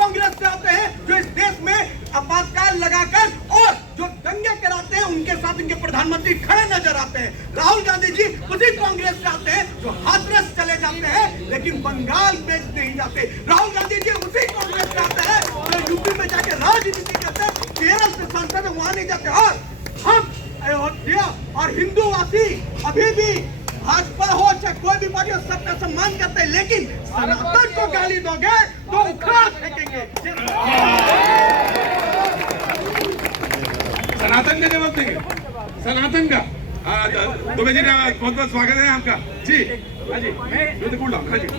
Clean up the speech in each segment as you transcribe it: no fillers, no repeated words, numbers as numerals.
कांग्रेस से आते हैं जो इस देश में आपातकाल लगाकर और जो दंगे कराते हैं उनके साथ इनके प्रधानमंत्री खड़े नजर आते हैं। राहुल गांधी जी उसी कांग्रेस से आते हैं जो हाथरस चले जाते हैं लेकिन बंगाल बेच नहीं जाते। राहुल गांधी जी उसी कांग्रेस से आते हैं जो यूपी में जाके राजनीति करते हैं, केरल से सांसद वहां नहीं जाते। और हम अयोध्या और हिंदूवासी अभी भी भाजपा हो चाहे कोई भी पार्टी हो सबका सम्मान करते हैं, लेकिन सनातन को गाली दोगे तो उखाड़ फेंकेंगे। सनातन का जवाब देंगे, सनातन का। दुबे जी बहुत बहुत स्वागत है आपका जी। हाँ जी,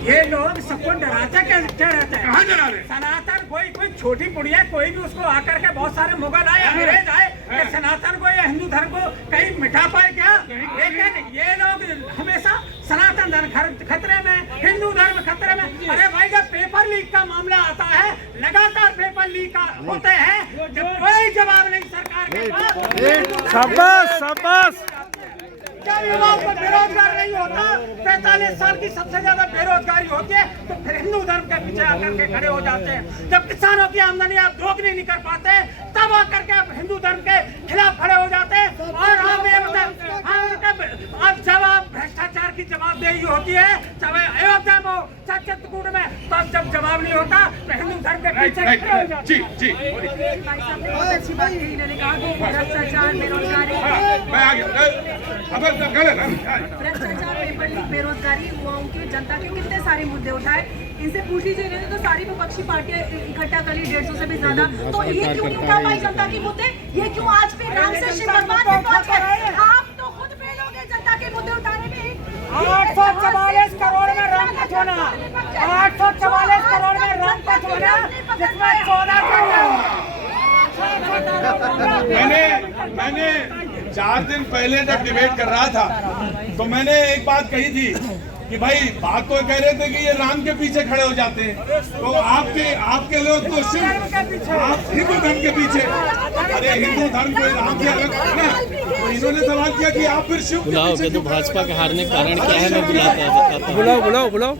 ये लोग सबको डराता क्या रहता है? कहाँ डरा रहे? सनातन कोई छोटी कुड़िया कोई भी उसको आकर के बहुत सारे मुगल आए अंग्रेज आए कि सनातन को या हिंदू धर्म को कहीं मिटा पाए क्या? लेकिन ये लोग हमेशा सनातन धर्म खतरे में, हिंदू धर्म खतरे में। अरे भाई जब पेपर लीक का मामला आता है, लगातार पेपर लीक होते हैं, जब कोई जवाब नहीं सरकार के पास, क्या युवाओं को बेरोजगार नहीं होता? 45 साल की सबसे ज्यादा बेरोजगारी होती है तो फिर हिंदू धर्म के पीछे आकर के खड़े हो जाते हैं। जब किसानों की आमदनी आप दोगुनी नहीं कर पाते तब आकर के आप हिंदू धर्म के खिलाफ खड़े हो जाते हैं। और जब आप भ्रष्टाचार की जवाबदेही होती है, चाहे अयोध्या में हो चाहे चित्रकूट में, तब जब जवाब नहीं होता तो हिंदू धर्म के पीछे खड़े हो जाते हैं। जी जी, बहुत अच्छी बात कही इन्होंने कहा कि भ्रष्टाचार, बेरोजगारी, भ्रष्टाचार, पेपर लीक, बेरोजगारी, युवाओं की, जनता के कितने सारे मुद्दे उठाए। इनसे पूछ लीजिए, इन्होंने तो सारी विपक्षी पार्टियां इकट्ठा कर ली 150 से भी ज्यादा। तो ये क्यों नहीं उठा पाई जनता के मुद्दे? ये क्यों आज भी राम से शिव भगवान से पहुंच गए? आप तो खुद फेल हो गए जनता के मुद्दे उठाने में। 844 करोड़ में राम का होना, 844 करोड़ में राम का होना, जिसमें 14 मैंने 4 दिन पहले जब डिबेट कर रहा था तो मैंने एक बात कही थी कि भाई बात तो कह रहे थे कि ये राम के पीछे खड़े हो जाते हैं, तो आपके लोग तो सिर्फ आप हिंदू धर्म के पीछे। अरे हिंदू धर्म को राम से अलग है ना? तो इन्होंने सवाल किया कि आप फिर शिव बुलाओ के तो भाजपा का हारने का कारण क्या है? मैं बताता हूँ। बुलाओ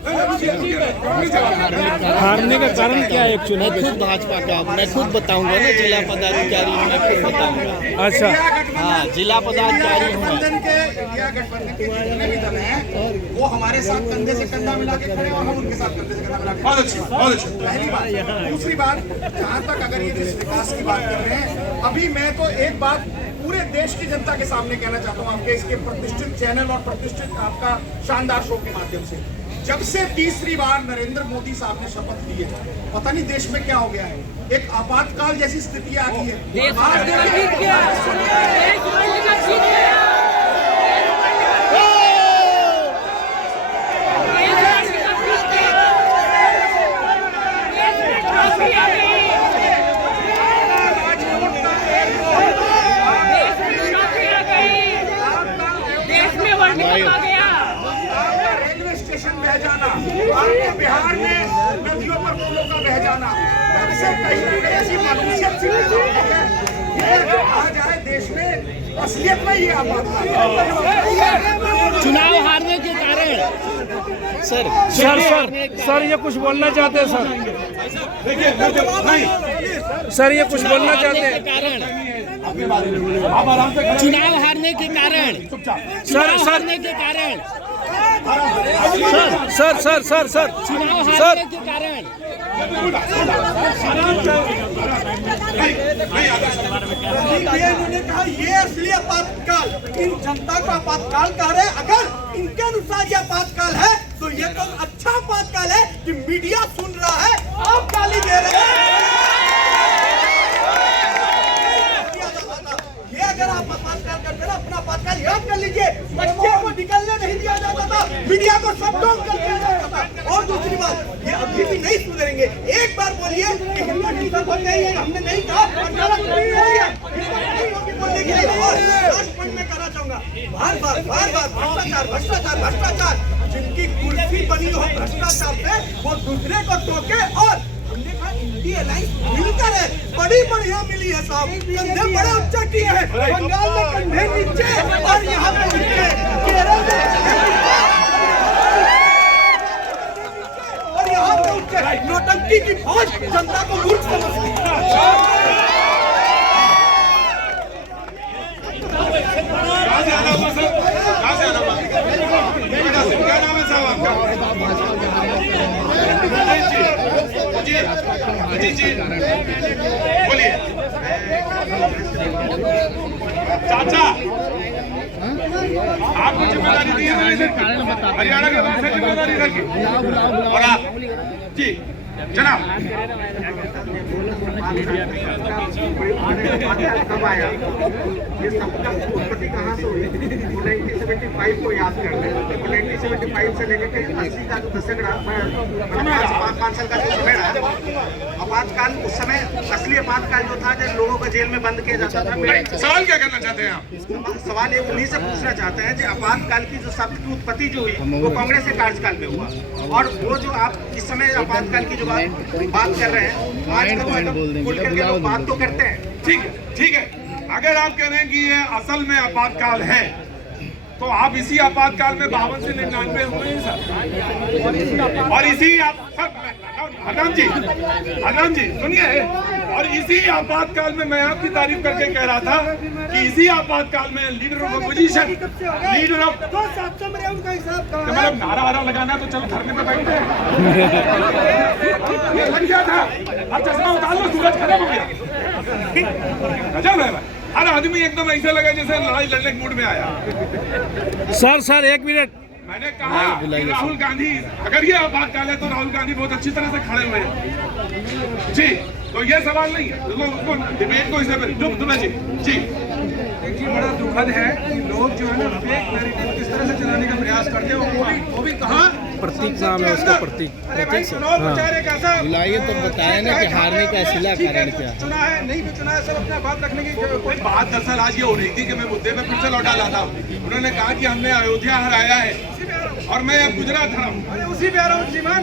हारने का कारण क्या है? मैं खुद भाजपा का, मैं खुद बताऊंगा ना, जिला पदाधिकारी मैं खुद बताऊंगा। अच्छा, हाँ, जिला पदाधिकारी हूँ। गठबंधन के जितने भी दल हैं वो हमारे साथ कंधे से कंधा मिला के खड़े और हम उनके साथ कंधे से कंधा मिला के। बहुत अच्छी, बहुत अच्छी। पहली बात। दूसरी बात, जहाँ तक अगर ये जिस विकास की बात कर रहे हैं, अभी मैं तो एक बात पूरे देश की जनता के सामने कहना चाहता हूँ, आपके इसके प्रतिष्ठित चैनल और प्रतिष्ठित आपका शानदार शो के माध्यम से, जब से तीसरी बार नरेंद्र मोदी साहब ने शपथ ली है, पता नहीं देश में क्या हो गया है, एक आपातकाल जैसी स्थिति आ गई है। रेलवे स्टेशन बह जाना, आपके बिहार में नदियों पर पुलों का बह जाना, कहीं ना कहीं ऐसी मानूसियत सी ये जो कहा जाए देश में असलियत में ये आपातकाल। चुनाव हारने के कारण सर ये कुछ बोलना चाहते हैं सर? देखिए सर ये कुछ बोलना चाहते हैं? आप आराम से चुनाव हारने के कारण, सर हारने के कारण, सर चुनाव हारने के कारण इन्होंने कहा ये असली आपातकाल, इन जनता का आपातकाल कह रहे। अगर इनके अनुसार ये आपातकाल है तो ये तो अच्छा आपातकाल है कि मीडिया सुन रहा है, आप गाली दे रहे हैं। ये अगर आप आपातकाल करते ना, अपना आपातकाल याद कर लीजिए, बच्चे को निकलने नहीं दिया जाता था, मीडिया को शटडाउन कर दिया जाता था। और दूसरी बात, ये अभी भी नहीं सुधरेंगे। एक बार बोलिए कि हिंदू हिंसक हो गई है, हमने नहीं कहा, और गलत नहीं हुई है, बोलने के लिए। और लास्ट पॉइंट में कहना चाहूंगा, बार बार भ्रष्टाचार, जिनकी कुर्सी बनी हो भ्रष्टाचार पे, वो दूसरे को टोके। और हमने कहा इंडिया अलायंस मिलकर है, बड़ी बढ़िया मिली है साहब, कंधे बड़े ऊंचा किए हैं, बंगाल में कंधे नीचे और यहाँ पे नीचे, केरल में और यहाँ पे ऊंचे, नोटंकी बाकी की फौज जनता को मूर्ख समझती है। कहाँ से आना हुआ सर? कहाँ से आना हुआ? क्या नाम है साहब आपका? जी जी जी बोलिए। चाचा आपको जिम्मेदारी दी है हरियाणा के बाद से जिम्मेदारी रखी और आप जी जनाब कब आया ये सबका उत्पत्ति कहाँ से हुई? 1975 को याद कर लें। 1975 से लेकर के 80 का जो दशक रहा 5 साल का जो समय रहा आपातकाल, उस समय असली आपातकाल जो था जब लोगों को जेल में बंद किया जाता था। सवाल क्या करना चाहते हैं आप? सवाल ये उन्हीं से पूछना चाहते हैं कि आपातकाल की जो शब्द की उत्पत्ति जो हुई वो कांग्रेस के कार्यकाल में हुआ, और वो जो आप इस समय आपातकाल की जो बात कर रहे हैं आज का खुल करके लोग बात तो करते हैं। ठीक है। अगर आप कह रहे हैं कि ये असल में आपातकाल है तो आप इसी आपातकाल में 52 से 99 हुए हैं सर, और इसी हरनाम जी सुनिए, और इसी आपातकाल में मैं आपकी तारीफ करके कह रहा था कि इसी आपातकाल में leader of opposition, leader of मतलब नारा वारा लगाना तो चलो धरने पे बैठते हैं लग गया था। अब चश्मा उतार लो, सूरज खत्म हो गया। गजब है भाई, हर आदमी एकदम ऐसे लगा जैसे लड़ाई लड़ने के मूड में आया। Sir 1 minute. मैंने कहा कि राहुल गांधी, अगर ये आपातकाल है तो राहुल गांधी बहुत अच्छी तरह से खड़े हुए हैं जी, तो ये सवाल नहीं है, उसको डिबेट को इससे दुबे जी जी देखिए बड़ा दुखद है कि लोग जो है ना फेक नैरेटिव किस तरह से चलाने का प्रयास करते हैं, वो भी कहाँ प्रतीक नाम है उसका, प्रतीक। अरे भाई चुनाव प्रचार एक ऐसा बुलाइए तो बताया ना कि हारने का असली कारण क्या है। चुना है नहीं भी चुना है, सब अपना बात रखने की कोई बात दरअसल आज ये हो रही थी कि मैं मुद्दे पे फिर से लौटा लाता हूँ। उन्होंने कहा कि हमने अयोध्या हराया है और मैं अब गुजरात हरा हूँ। अरे उसी पे आ रहा हूँ श्रीमान,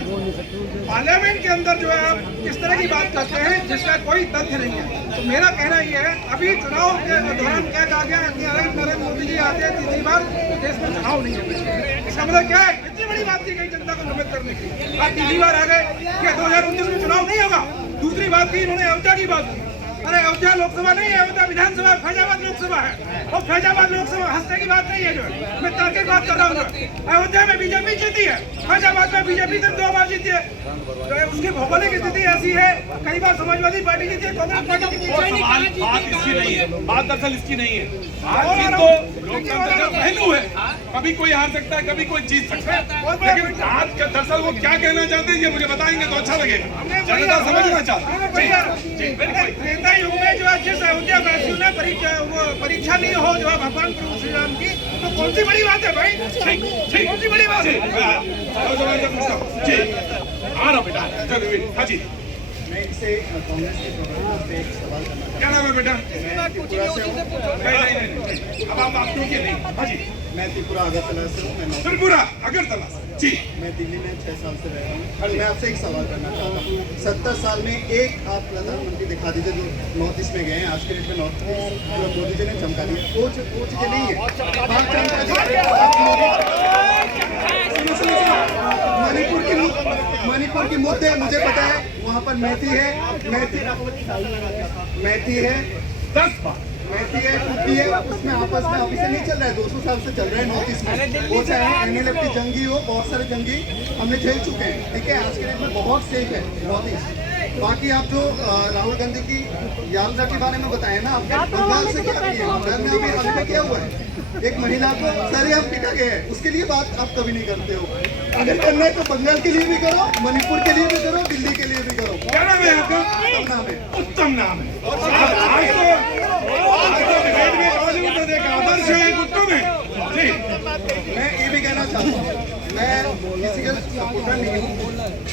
पार्लियामेंट के अंदर जो है आप किस तरह की बात करते हैं जिसका कोई तथ्य नहीं है। तो मेरा कहना ये है, अभी चुनाव के दौरान क्या कहा गया कि अगर नरेंद्र मोदी जी आते हैं तीसरी बार तो देश में चुनाव नहीं होना चाहिए। इसका मतलब क्या है? इतनी बड़ी बात की गई जनता को भ्रमित करने की। आप तीसरी बार आ गए कि 2029 में चुनाव नहीं होगा। दूसरी बात की इन्होंने अयोध्या की बात की। अरे अयोध्या लोकसभा नहीं है, अयोध्या विधानसभा, फैजाबाद लोकसभा है, और फैजाबाद लोकसभा हंसने की बात नहीं है। जो है मैं तर्क की बात कर रहा हूँ, अयोध्या में बीजेपी जीती है, फैजाबाद में बीजेपी सिर्फ 2 बार जीती है। तो उसकी भौगोलिक स्थिति ऐसी है, कई बार समाजवादी पार्टी जीती है, कांग्रेस पार्टी बात इसकी नहीं है, बात दरअसल इसकी नहीं है। बातचीत तो लोकतंत्र का पहलू है, कभी कोई हार सकता है, कभी कोई जीत सकता है, लेकिन आज का दरअसल वो क्या कहना चाहते हैं ये मुझे बताएंगे तो अच्छा लगेगा, जनता समझना चाहते हैं। त्रेता युग में जो है जिस अयोध्या वासियों ने परीक्षा नहीं हो जो है भगवान प्रभु श्री राम की, तो कौन सी बड़ी बात है भाई? कौन सी बड़ी बात है? जी आ रहा बेटा, चलो हाँ जी, मैं इसे कांग्रेस के प्रवक्ता से एक सवाल करना चाहता क्या नाम है बेटा? नहीं, अब आप क्यों नहीं? हाँ जी, हूँ। मैं त्रिपुरा अगरतला से हूँ। त्रिपुरा अगरतला जी, मैं दिल्ली में 6 साल से रह रहा हूँ। मैं आपसे एक सवाल करना चाहता हूँ। 70 साल में एक आप प्रधानमंत्री दिखा दीजिए जो नॉर्थ ईस्ट में गए हैं। आज के डेट में नॉर्थ ईस्ट जो मोदी जी ने चमका दिया, कोच के नहीं है। मणिपुर की मुद्दे मुझे पता है, वहाँ पर मैथी है, कुकी है, उसमें आपस में ऑफिस नहीं चल रहा है, 200 साल से चल रहा है नॉर्थ ईस्ट में। वो चाहे NLF की जंगी हो, बहुत सारे जंगी हमने झेल चुके हैं, ठीक है। आज के डेट में बहुत सेफ है नॉर्थ ईस्ट। बाकी आप जो राहुल गांधी की यात्रा के बारे में बताए ना, आपने बंगाल से क्या किया? बंगाल में अभी में क्या हुआ है? एक महिला को सरेआम पीटा गया है, उसके लिए बात आप कभी नहीं करते हो। अगर करना है तो बंगाल के लिए भी करो, मणिपुर के लिए भी करो, दिल्ली के लिए भी करो। क्या नाम है आपका? उत्तम नाम है। डिबेट में एक आदर्श है, एक उत्तम है जी। मैं ये भी कहना चाहता हूँ, मैं किसी का सपोर्टर नहीं हूँ,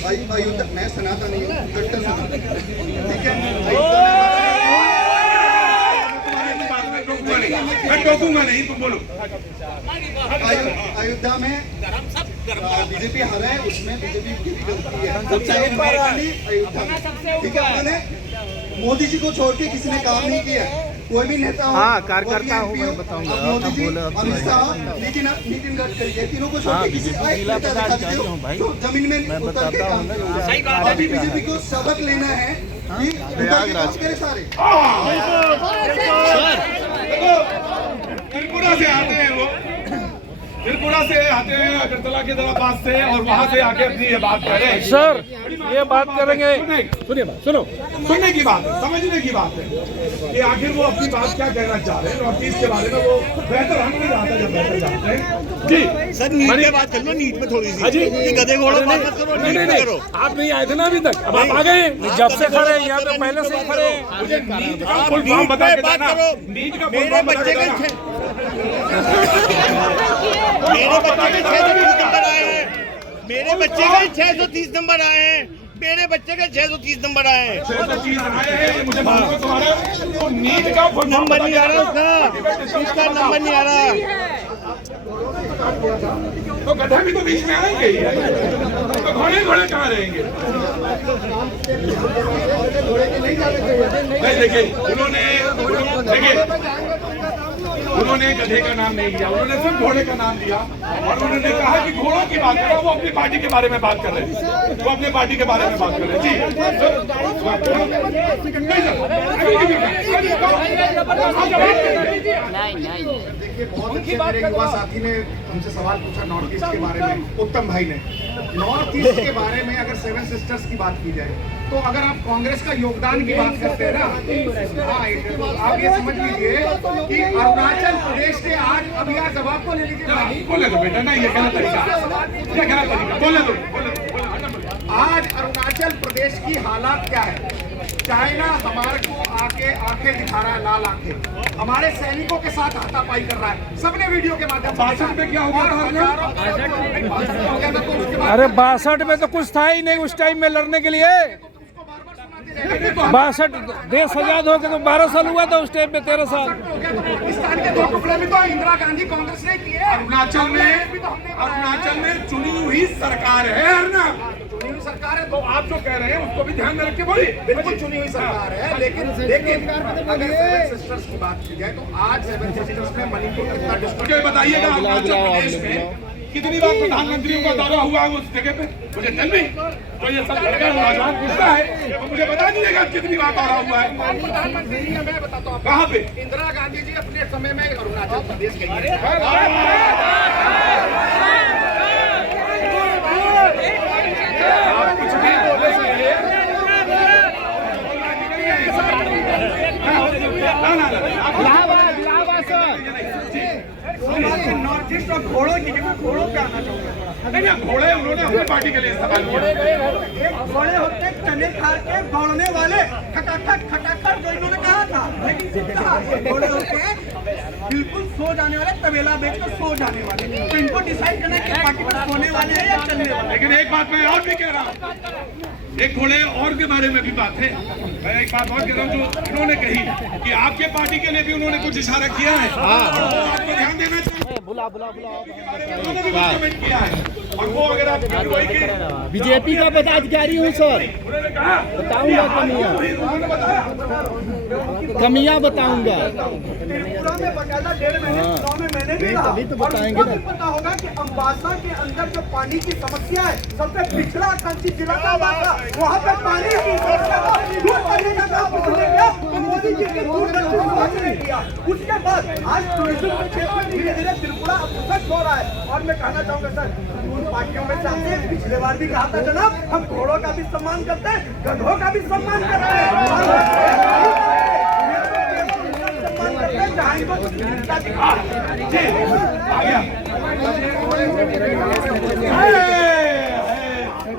अयोध्या मैं सनातनी हूँ, कट्टर सनातन, ठीक है। मैं टोकूंगा नहीं, तुम बोलो। अयोध्या में बीजेपी हारा है, उसमें बीजेपी की भी गलती है, अयोध्या में, ठीक है। उन्होंने मोदी जी को छोड़ के किसी ने काम नहीं किया। कोई भी नेता हो, हाँ, कोई कार्यकर्ता भी हूँ, MP मैं हो, बताऊंगा। अब मोदी जी, बोला, अब अमित शाह, नितिन गडकरी, ये तीनों को छोड़ के किसी बीजेपी एक जिला नेता दिखा पदाधिकारी दीजिए हूँ भाई। जो जमीन में मैं उतर के बताता काम हूँ ना, करे। सही बात है। अभी बीजेपी को सबक लेना है कि उतर के प्रयागराज काम करे सारे। त्रिपुरा से आते हैं वो, त्रिपुरा से आते हैं अगरतला के पास से, और वहाँ से आके अपनी ये बात कह रहे हैं। सर ये बात करेंगे, सुनिए बात, सुनो, सुनने की बात है, समझने की बात है कि आखिर वो अपनी बात क्या कहना चाह रहे हैं। नॉर्थ ईस्ट के बारे में वो बेहतर हम नहीं जानते, जब बेहतर जानते हैं जी। सर नीट पे बात कर लो, नीट पे थोड़ी सी। हाँ जी, ये गधे घोड़े बात मत करो, नहीं नीट पे करो। आप नहीं आए थे ना अभी तक, अब आप आ गए। जब से खड़े हैं यहाँ पे पहले से खड़े हैं। मुझे नीट का आप फुल फॉर्म नीट बता पे के बात देना। करो। नीट का फुल मेरे फॉर्म बता बच्चे के के देना। 630 नंबर आए हैं। मेरे बच्चे के 630 नंबर आए हैं। 630 आए हैं, मुझे मालूम है तुम्हारे। तो नीट का फुल फॉर्म नंबर नहीं आ रहा उसका, उसका नंबर नहीं आ रहा। तो गधा भी तो बीच में आएंगे ही, तो घोड़े घोड़े कहाँ रहेंगे? नहीं देखिए, उन्होंने गधे का नाम नहीं लिया, उन्होंने सिर्फ घोड़े का नाम लिया, और उन्होंने कहा कि घोड़ों की बात करो। वो अपनी पार्टी के बारे में बात कर रहे हैं, वो अपनी पार्टी के बारे में बात कर रहे हैं जी। देखिए, बहुत अच्छे मेरे युवा साथी ने हमसे सवाल पूछा नॉर्थ ईस्ट के बारे में, उत्तम भाई ने। नॉर्थ ईस्ट के बारे में अगर सेवन सिस्टर्स की बात की जाए, तो अगर आप कांग्रेस का योगदान की बात करते हैं ना, हाँ, तो आप ये समझ लीजिए कि अरुणाचल प्रदेश के आज, अब यार जवाब को ले लीजिए, बोले तो बेटा ना, ये गलत तरीका, ये गलत तरीका, बोले तो। आज अरुणाचल प्रदेश की हालात क्या है? चाइना हमारे को आके आंखें दिखा रहा है, लाल आंखें, हमारे सैनिकों के साथ हाथापाई कर रहा है। सबने वीडियो के माध्यम से 62 में क्या हो गया था? 62 अरे 62 में तो कुछ था ही नहीं उस टाइम में लड़ने के लिए। 62 देश आजाद होकर तो 12 साल हुआ था, उस टाइम में 13 साल। पाकिस्तान के 2 टुकड़े भी तो इंदिरा गांधी कांग्रेस ने किए। अरुणाचल में चुनी हुई सरकार है ना, चुनी हुई सरकार है, तो आप जो कह रहे हैं उसको भी ध्यान में रख के बोलिए। बिल्कुल चुनी हुई सरकार है, लेकिन अगर सेवन सिस्टर्स की बात की जाए तो आज सेवन सिस्टर्स में मणिपुर कितना डिस्ट्रिक्ट, मुझे बताइएगा अरुणाचल प्रदेश में कितनी बार प्रधानमंत्रियों का दौरा हुआ उस जगह पे? मुझे जल्द भी तो ये सब लड़का नौजवान पूछता है, तो मुझे बता दीजिएगा कितनी बार दौरा हुआ है। प्रधानमंत्री जी, मैं बताता हूँ कहाँ पे? इंदिरा गांधी जी अपने समय में अरुणाचल प्रदेश गई है। आप कुछ भी बोले सुनिए। नॉर्थ ईस्ट और घोड़ों की जगह घोड़ों पे आना चाहूंगा। नहीं, घोड़े उन्होंने अपनी पार्टी के लिए इस्तेमाल किया। एक घोड़े होते चने खा के दौड़ने वाले, खटाखट खटाखट जो इन्होंने कहा था, लेकिन कहा घोड़े होते हैं बिल्कुल सो जाने वाले, तबेला बेच कर सो जाने वाले। तो इनको डिसाइड करना है कि पार्टी में सोने वाले हैं या चलने वाले। लेकिन एक बात मैं और भी कह रहा हूँ, एक घोड़े और के बारे में भी बात है। मैं एक बात और कह रहा हूँ जो इन्होंने कही कि आपके पार्टी के लिए भी उन्होंने कुछ इशारा किया है, आपको ध्यान देना चाहिए। उन्होंने भी कुछ कमेंट किया है, और वो अगर आप बीजेपी का पदाधिकारी हूँ सर, उन्होंने कहा बताऊंगा कमियां, उन्होंने बताया कमियां बताऊंगा। त्रिपुरा में बकायदा 1.5 महीने चुनाव में मैंने भी रहा, तभी तो और बताएंगे उनको ना। भी पता होगा कि अम्बासा के अंदर जो पानी की समस्या है, सबसे पिछड़ा आकांक्षी जिला का अम्बासा, वहाँ पे पानी की समस्या का दूर करने का काम उन्होंने किया, तो मोदी जी की दूरदर्शी समाज ने किया। उसके बाद आज टूरिज्म के क्षेत्र में धीरे धीरे त्रिपुरा अपसट हो रहा है। और मैं कहना चाहूंगा सर, उन पार्टियों में से आते हैं, पिछले बार भी कहा था जनाब, हम घोड़ों का भी सम्मान करते हैं, गधों का भी सम्मान करते हैं, जहाँ इनको मिलता दिखा। जी आ गया।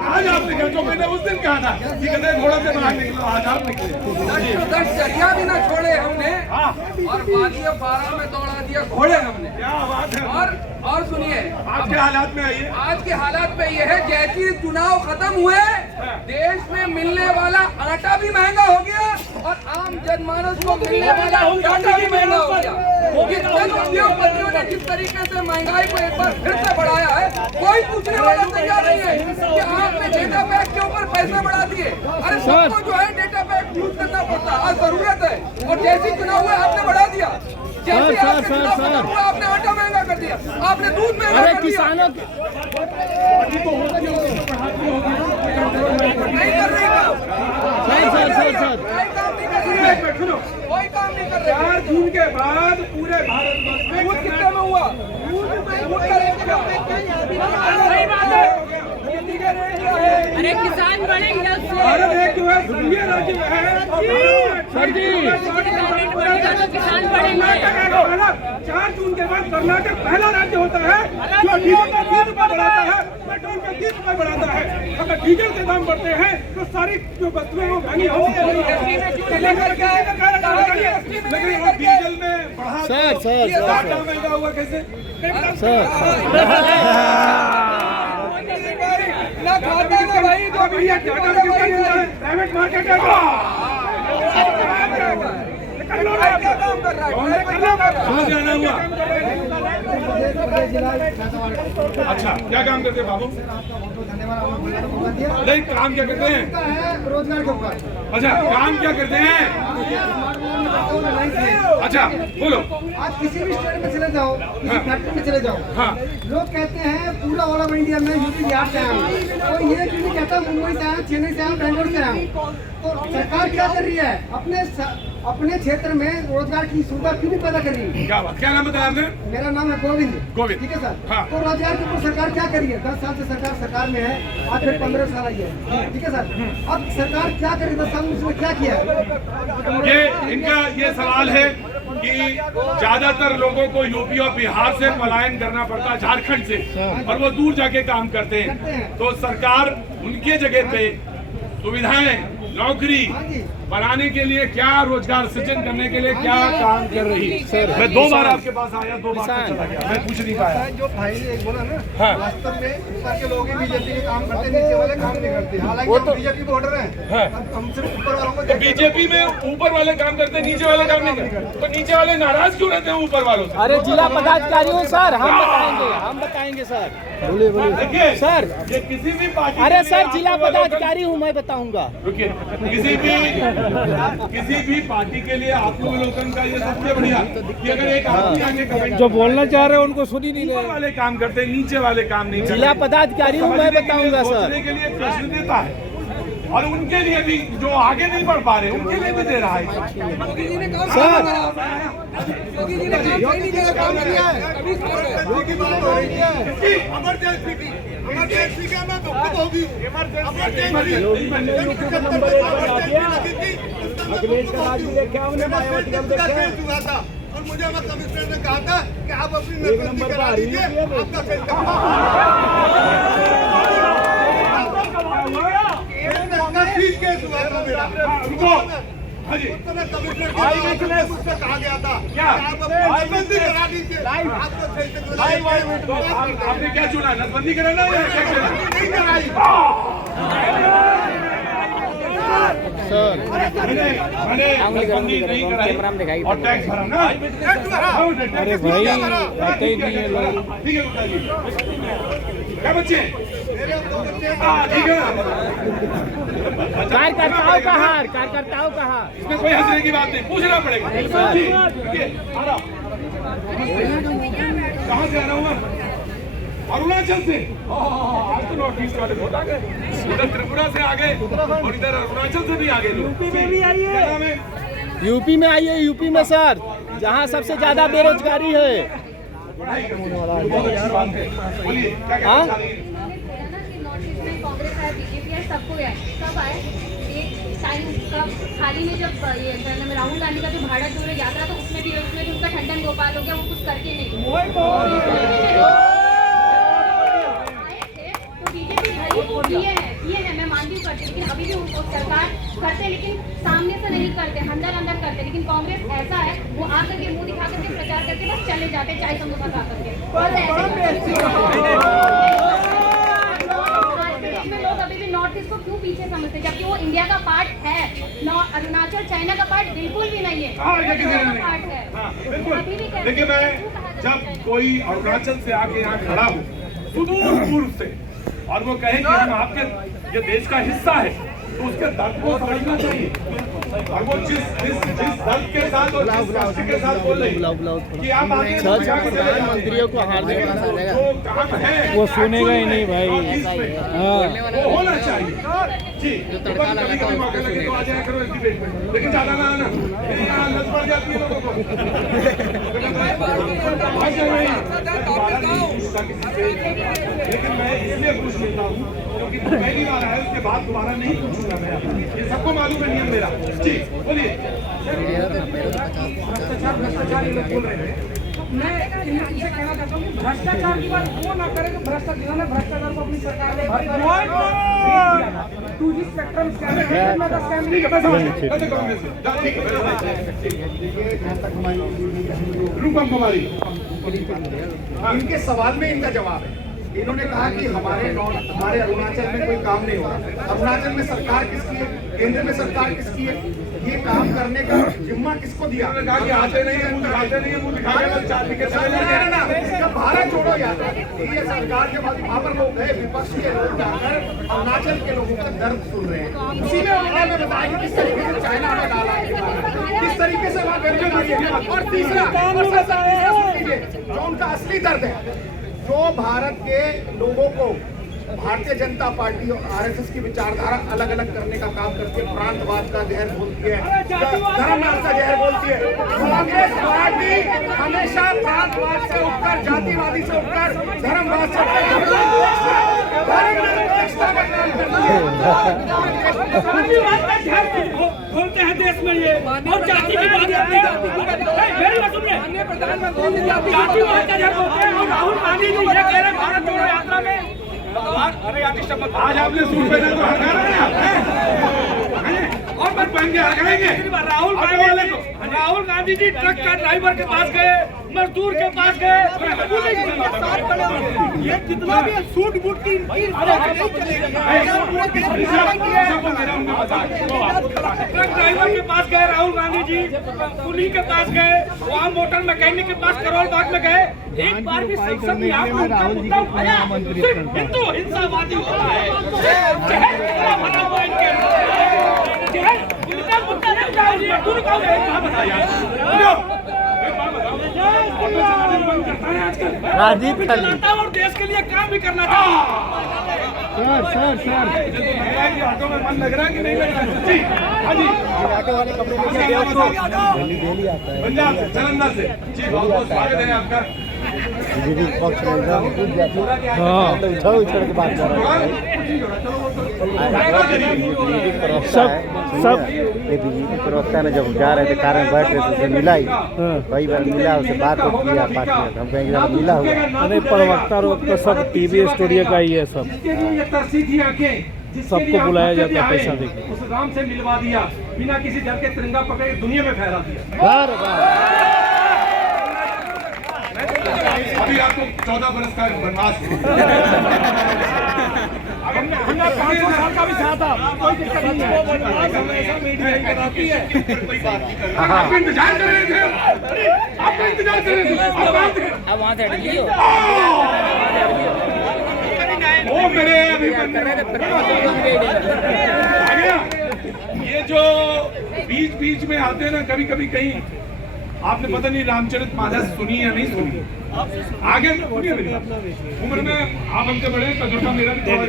आज आप निकल, जो मैंने उस दिन कहा था कि कहते घोड़ा से बाहर निकलो, आज आप निकले। चरिया भी ना छोड़े हमने, और वादी और बारह में दौड़ा दिया घोड़े हमने। क्या बात है। और सुनिए, आज के हालात में आइए। आज के हालात में ये है, जैसे चुनाव खत्म हुए, देश में मिलने वाला आटा भी महंगा हो गया और आम जनमानस को मिलने वाला डाटा भी महंगा हो गया। जन उद्योगपतियों ने जिस तरीके से महंगाई को एक बार फिर से बढ़ाया है, कोई पूछने वाला तैयार नहीं है कि आपने डेटा पैक के ऊपर पैसे बढ़ा दिए। अरे सबको जो है डेटा पैक यूज करना पड़ता है, आज जरूरत है। और जैसी चुनाव हुआ आपने बढ़ा दिया, जैसे आपने चुनाव हुआ आपने आटा महंगा कर दिया, आपने दूध महंगा कर दिया। किसानों नहीं कर रही काम, कोई काम नहीं कर रहे। 4 जून के बाद पूरे भारतवर्ष में दूध कितने में हुआ? अरे किसान बढ़ेंगे भारत एक जो है संघीय राज्य है, किसान बढ़ेंगे। 4 जून के बाद कर्नाटक पहला राज्य होता है जो डीजल का 20 रुपए बढ़ाता है, पेट्रोल का 30 रुपए बढ़ाता है। अगर डीजल के दाम बढ़ते हैं तो सारी जो वस्तुएं वो महंगी होती है। डीजल में बढ़ा आटा महंगा हुआ कैसे? ना खाता ना भाई, तो भैया डाटा किसका मिलता है? प्राइवेट मार्केट है। क्या काम कर रहा है? कहाँ जाना हुआ? अच्छा, क्या काम करते हैं बाबू? नहीं, काम क्या करते हैं? रोजगार के ऊपर। अच्छा, काम क्या करते हैं? अच्छा, बोलो। आज किसी भी स्टेट में चले जाओ, किसी फैक्ट्री में चले जाओ, हाँ। लोग कहते हैं पूरा ऑल ओवर इंडिया में यूपी बिहार से आया हूँ, तो ये क्यों नहीं कहता मुंबई से आया, चेन्नई से आया, बेंगलोर से आया हूँ। तो सरकार क्या कर रही है? अपने क्षेत्र में रोजगार की सुविधा क्यों नहीं पैदा कर रही है? क्या बात, क्या नाम बताया आपने? मेरा नाम है गोविंद। ठीक है सर। हाँ। तो रोजगार के ऊपर सरकार क्या करी है? 10 साल से सरकार में है, आज फिर 15 साल आई है। ठीक है सर। अब सरकार क्या करी? 10 साल में उसने क्या किया है? ये इनका ये सवाल है कि ज्यादातर लोगों को यूपी और बिहार से पलायन करना पड़ता है, झारखंड से, और वो दूर जाके काम करते हैं। तो सरकार उनके जगह पे सुविधाएं, नौकरी बनाने के लिए क्या, रोजगार सृजन करने के लिए क्या काम कर रही है? मैं 2 बार आपके पास आया, 2 बार चला गया, मैं पूछ नहीं पाया। जो भाई ने बोला ना, हाँ। वास्तव में ऊपर के लोग ही बीजेपी के काम करते, नीचे वाले काम नहीं करते। हालांकि हम बीजेपी वोटर हैं, हम सिर्फ ऊपर वालों को तो बीजेपी में ऊपर वाले काम करते हैं, नीचे वाले काम नहीं करते, तो नीचे वाले नाराज क्यों रहते हैं ऊपर वालों से? अरे जिला पदाधिकारियों सर, हम बताएंगे सर। देखिए सर, ये किसी भी पार्टी, अरे सर जिला पदाधिकारी हूँ, मैं बताऊंगा। रुकिए, किसी भी पार्टी के लिए आत्मावलोकन का ये सबसे बढ़िया कि अगर एक आदमी आगे कमेंट जो बोलना चाह रहे हैं उनको सुन ही नहीं ऊपर रहे। वाले काम करते हैं, नीचे वाले काम नहीं करते। जिला पदाधिकारी हूँ, मैं बताऊंगा सर। सोचने के लिए प्रश्न देता है, और उनके लिए भी जो आगे नहीं बढ़ पा रहे उनके लिए भी दे रहा है। योगी जी ने काम नहीं करा, योगी जी ने काम नहीं किया, काम किया है। की बात हो रही है। इमरजेंसी का मैं दुखित हो गई हूँ। अखिलेश का राज भी देखा हमने, मायावती का भी देखा है। हुआ था और मुझे वहाँ कमिश्नर ने कहा था कि आप अपनी नजबंदी करा दीजिए, आपका केस हुआ था मेरा। हाँ जी, कमिश्नर मुझसे कहा गया था क्या? आप अपनी नजबंदी करा दीजिए, आपको सही से आपने क्या चुना, नसबंदी कराना या क्या करना? नहीं कराई। मैंने नसबंदी नहीं कराई और टैक्स भरा ना। अरे भाई आते ही नहीं है लोग। ठीक है गुप्ता जी, क्या बच्चे? ठीक है, कार्यकर्ताओं का हार, कार्यकर्ताओं का हार। इसमें कोई हंसने की बात नहीं, पूछना पड़ेगा। जी, रुकिए, आ रहा। कहाँ से आना हुआ? अरुणाचल से। आज तो नॉर्थ ईस्ट वाले बहुत आ गए, उधर त्रिपुरा से आ गए और इधर अरुणाचल से भी आ गए लोग। यूपी में भी आई है। यूपी में आई है, यूपी में सर, जहाँ सबसे ज्यादा बेरोजगारी है। बोलिए, क्या कहना चाह रही हैं? कांग्रेस है, बीजेपी है, सबको है, सब आए। एक टाइम कब हाल ही में जब ये राहुल गांधी का जो भारत जोड़ो यात्रा था, उसमें भी उनका ठंडन गोपाल हो गया, वो कुछ करके नहीं आए थे। तो बीजेपी भले ये है, मैं मानती हूँ करते, लेकिन अभी भी उनको सरकार करते, लेकिन सामने से नहीं करते, अंदर करते। लेकिन कांग्रेस ऐसा है, वो आकर के मुंह दिखा करके प्रचार करके बस चले जाते, चाय समोसा खा करके। लोग अभी भी नॉर्थ इसको क्यों पीछे समझते, जबकि वो इंडिया का पार्ट है। अरुणाचल चाइना का पार्ट बिल्कुल भी नहीं है, पार्ट है। बिल्कुल। देखिए, मैं जब कोई अरुणाचल से आके यहाँ खड़ा हूँ सुदूर पूर्व से, और वो कहे कि हम आपके ये देश का हिस्सा है, तो उसके दर्द को समझना चाहिए। और वो जिस दर्द के साथ और जिस राष्ट्र के साथ बोल रही कि आप आगे मंत्रियों को हारने जो काम है वो सुनेगा ही नहीं भाई। हाँ, वो होना चाहिए जी। कभी कभी मौका लगे तो आ जाया करो इस डिबेट में, लेकिन ज्यादा ना आना, यहाँ लत पड़ जाती है लोगों को। लेकिन मैं इसलिए पूछ लेता हूँ क्योंकि पहली बार आया, उसके बाद दोबारा नहीं पूछूंगा मैं। ये सबको मालूम है नियम मेरा। जी बोलिए। भ्रष्टाचार ये लोग बोल रहे थे, मैं इनसे कहना चाहता हूँ कि भ्रष्टाचार की बात वो ना करें। भ्रष्टाचार जिन्होंने भ्रष्टाचार को अपनी सरकार ने 2G स्पेक्ट्रम रूपम कुमारी, इनके सवाल में इनका जवाब है। इन्होंने कहा कि हमारे अरुणाचल में कोई काम नहीं हो रहा। अरुणाचल में सरकार किसकी है, केंद्र में सरकार किसकी है, ये काम करने का जिम्मा किसको दिया? कहा कि आते नहीं है, मुंह दिखाते नहीं है, मुंह दिखाते ना इसका भारत छोड़ो यात्रा, ये सरकार के बाद वहाँ पर लोग गए, विपक्ष के लोग जाकर अरुणाचल के लोगों का दर्द सुन रहे हैं। उसी में उन्होंने बताया कि किस तरीके से चाइना में डाला, किस तरीके से वहाँ गर्मी। और तीसरा जो उनका असली दर्द है, जो भारत के लोगों को भारतीय जनता पार्टी और आरएसएस की विचारधारा अलग अलग करने का काम करती है, प्रांतवाद का जहर बोलती है, धर्मवाद का जहर बोलती है। कांग्रेस पार्टी हमेशा प्रांतवाद से उठकर, जातिवादी से उठकर, धर्मवाद से बोलते हैं देश में ये, और जाति की बात करते हैं। मेरी बात सुनिए, प्रधानमंत्री जातिवाद का जहर बोलते हैं, और राहुल गांधी जी ये कह रहे हैं भारत जोड़ो यात्रा में। अरे आज आपने सूट पहना तो हटा रहे हैं और मत पहन के हटाएंगे। राहुल गांधी जी ट्रक का ड्राइवर के पास गए, मजदूर के पास गए, ये कितना भी सूट बूट की ट्रक ड्राइवर के पास गए राहुल गांधी जी, पुलिस के पास गए, वहाँ मोटर मैकेनिक के पास करोल बाग में गए। एक बार भी संसद में आपको उनका मुद्दा उठाया, सिर्फ हिंदू हिंसावादी होता है। राजनीति और देश के लिए काम भी करना चाहिए। सर ऑटो में मन लग रहा है कि नहीं लग रहा है? जी हाँ जी, ऑटो वाले कपड़े पंजाब से, जालंधर से। जी बहुत बहुत स्वागत है आपका। बीजेपी प्रवक्ता ने जब जा रहे थे कार में बैठ रहे थे, उसे मिला ही कई बार मिला, उसे बात किया, पार्टी में हम कहीं मिला हुआ। अरे प्रवक्ता तो सब टीवी स्टूडियो का ही है, सब सबको बुलाया जाता है पैसा देके। उस राम से मिलवा दिया, बिना किसी डर के तिरंगा पकड़े दुनिया में फहरा दिया। अभी आपको 14 बरस का वनवास हमने 500 साल का भी चाहता, कोई दिक्कत नहीं है। मीडिया ही कराती है। आप इंतजार कर रहे थे, आप इंतजार कर रहे थे, अब वहाँ से हटिए। वो मेरे अभी ये जो बीच बीच में आते हैं ना, कभी कभी कहीं आपने पता नहीं रामचरितमानस सुनी या नहीं सुनी, आगे सुनिए मेरी उम्र में आप हमसे बड़े, तजुर्बा मेरा भी थोड़ा।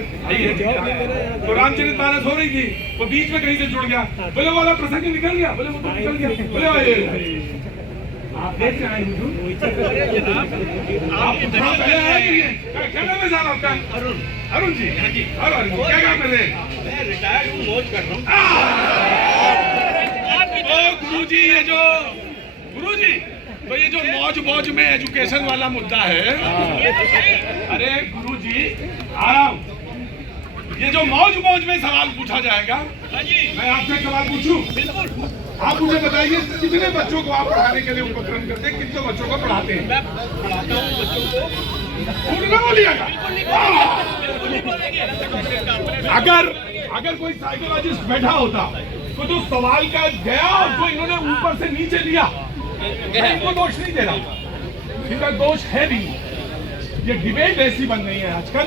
तो रामचरितमानस हो रही थी, वो बीच में कहीं से जुड़ गया, बोले वाला प्रसंग निकल गया, बोले वो तो निकल गया, बोले आप देख के आए आप थोड़ा पहले आए। क्या नाम है साहब आपका? अरुण। अरुण जी, हाँ जी। अरुण क्या काम कर रहे हैं? मैं रिटायर्ड हूँ, मौज कर रहा हूँ। गुरुजी, ये जो गुरुजी, तो ये जो मौज मौज में एजुकेशन वाला मुद्दा है, अरे गुरुजी आराम, ये जो मौज मौज में सवाल पूछा जाएगा, मैं आपसे सवाल पूछूं? बिल्कुल। आप मुझे बताइए कितने बच्चों को आप पढ़ाने के लिए उपक्रम करते हैं, कितने बच्चों को पढ़ाते हैं? मैं पढ़ाता हूँ बच्चों को। बोलिएगा। अगर कोई साइकोलॉजिस्ट बैठा होता तो जो सवाल का गया और जो इन्होंने ऊपर से नीचे लिया, मैं इनको दोष नहीं दे रहा, इनका दोष है नहीं। ये डिबेट ऐसी बन गई है आजकल,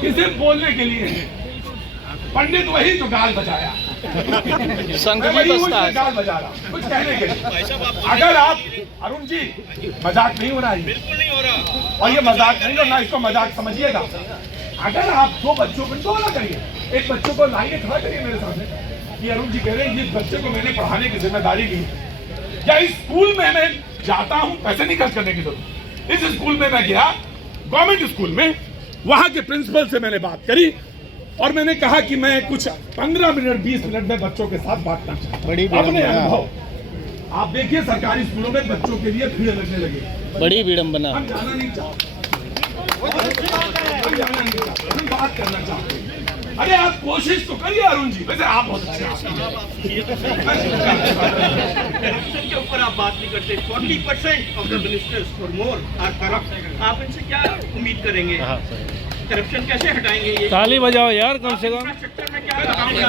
किसे बोलने के लिए पंडित वही जो गाल बजाया, वही गाल बजा रहा कुछ कहने के लिए। अगर आप अरुण जी, मजाक नहीं हो रहा है, बिल्कुल नहीं हो रहा, और ये मजाक नहीं करना, इसको मजाक समझिएगा। अगर आप दो बच्चों को दो ना करिए, एक बच्चों को लाइने खड़ा करिए मेरे सामने कि अरुण जी कह रहे हैं इस बच्चे को मैंने पढ़ाने की जिम्मेदारी ली, या इस स्कूल में मैं जाता हूँ पैसे नहीं खर्च करने की जरूरत। इस स्कूल में मैं गया, गवर्नमेंट स्कूल में, वहां के प्रिंसिपल से मैंने बात करी और मैंने कहा कि मैं कुछ 15 मिनट 20 मिनट में बच्चों के साथ बांटना चाहता हूं। अपने अनुभव आप देखिए, सरकारी स्कूलों में बच्चों के लिए भीड़ लगने लगी, बड़ी विडंबना। हम जाना नहीं चाहते, हम बात करना चाहते हैं। अरे आप कोशिश तो करिए अरुण जी, वैसे आप बहुत अच्छे के ऊपर आप बात नहीं करते। 40% ऑफ द मिनिस्टर्स और मोर आर करप्ट। आप इनसे क्या उम्मीद करेंगे? करप्शन कैसे हटाएंगे? ये ताली बजाओ यार कम से कम, सेक्टर में क्या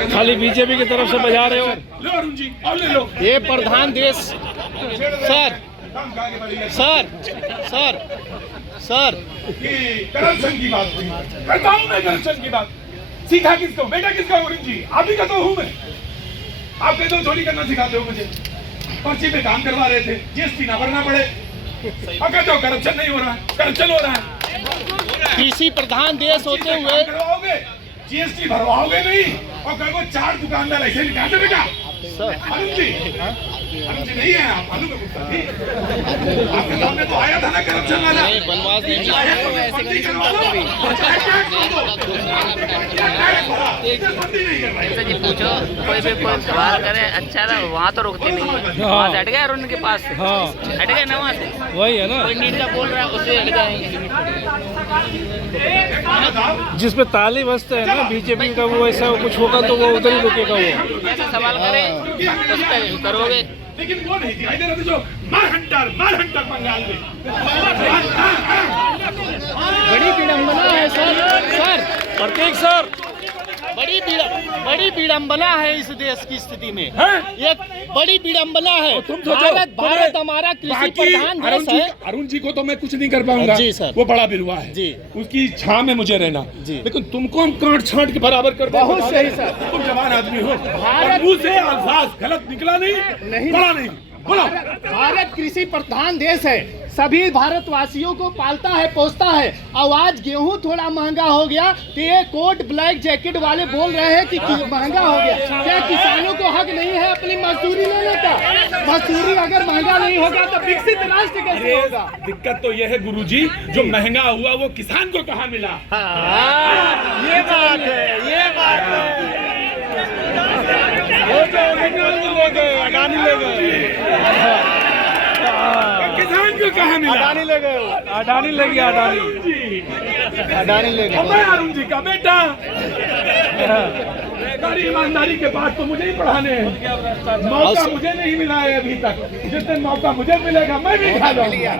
खाली बीजेपी की तरफ से बजा रहे हो। लो अरुण जी, और ले लो। ये प्रधान देश सर करप्शन की बात करता हूँ मैं, करप्शन की बात सीखा किसको? बेटा किसका? अरुण जी आप ही का तो हूँ मैं। आप कहते हो चोरी करना सिखाते हो मुझे, पर्ची पे काम करवा रहे थे, जीएसटी ना भरना पड़े, और कहते हो करप्शन नहीं हो रहा है, करप्शन हो रहा है। कृषि प्रधान देश होते हुए जीएसटी भरवाओगे नहीं और कहोगे 4 दुकानदार ऐसे निकालते बेटा। अरुण जी नहीं है, आप आलू में गुस्सा थी, आपके सामने तो आया था ना करप्शन वाला। बनवास जी पूछो, कोई भी कोई सवाल करे अच्छा ना, वहाँ तो रुकते नहीं है, वहाँ से हट गए अरुण के पास से, हट गए ना वहाँ से, वही है ना, कोई नीट का बोल रहा है उससे हट जाएंगे। जिसपे ताली बजते है ना बीजेपी का, वो ऐसा कुछ होगा तो वो उधर ही रुकेगा। वो सवाल करे उस पर करोगे, लेकिन वो नहीं दिखाई दे रहा जो मार हंटर बंगाल में। बड़ी विडंबना है सर प्रतीक सर, बड़ी विडंबना है इस देश की स्थिति में, एक बड़ी विडंबना है। तुम सोचो भारत हमारा कृषि प्रधान देश है। अरुण जी को तो मैं कुछ नहीं कर पाऊंगा जी सर, वो बड़ा बिरुआ है जी, उसकी छां में मुझे रहना जी, लेकिन तुमको हम काट छांट के बराबर कर दो। बहुत सही सर, तुम जवान आदमी हो, मुंह से अल्फाज गलत निकला नहीं बड़ा नहीं बोलो। भारत कृषि प्रधान देश है, सभी भारतवासियों को पालता है पोसता है, और आज गेहूं थोड़ा महंगा हो गया तो ये कोट ब्लैक जैकेट वाले बोल रहे हैं कि महंगा हो गया। क्या किसानों को हक नहीं है अपनी मजदूरी लेने का? मजदूरी अगर महंगा नहीं होगा तो विकसित राष्ट्र कैसे होगा? दिक्कत तो यह है गुरुजी, जो महंगा हुआ वो किसान को कहाँ मिला? ये बात है अडानी ले गए, किसान को कहाँ मिला? अडानी ले गए, अडानी ले गया, अडानी ले गया। मैं अरुण जी का बेटा, बड़ी ईमानदारी के बाद तो मुझे ही पढ़ाने हैं, मौका मुझे नहीं मिला है अभी तक, जिस दिन मौका मुझे मिलेगा मैं भी खा लूंगा।